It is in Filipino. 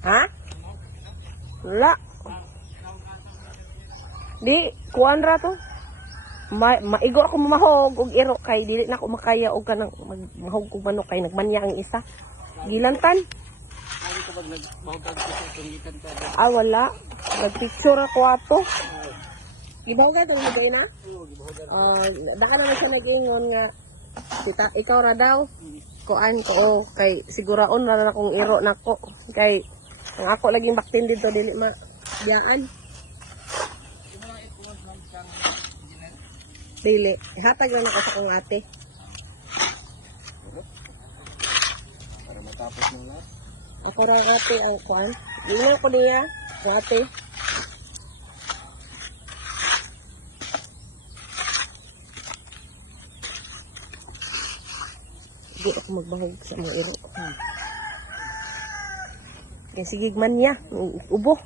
Ha? Wala. Di, kuan ra to. Maigo ako mamahog og iro kay dili na ako makaya og kanang magmahog og manok kay nagmanya ang isa. Gilantan. Lagi ko pag nagbahog ka sa tungitan ka. Ah, wala. Nagpicture ako ato. Gibaw ka kung higay na? Oo, gibahogan. Daka naman siya nag-ingon nga, tita, ikaw ra daw. Kuan ko, oh, kay siguraon na akong iro na ko. Kay, ang ako laging baktin dito, dili biyaan. Dili, ihatag lang ako sa kong ate. Para matapos ng lahat. Ako ra ate ang kuan. Tingnan ko niya, sa ate. Hindi ako magbahog sa mga iro. Kaya sige man niya, ubo.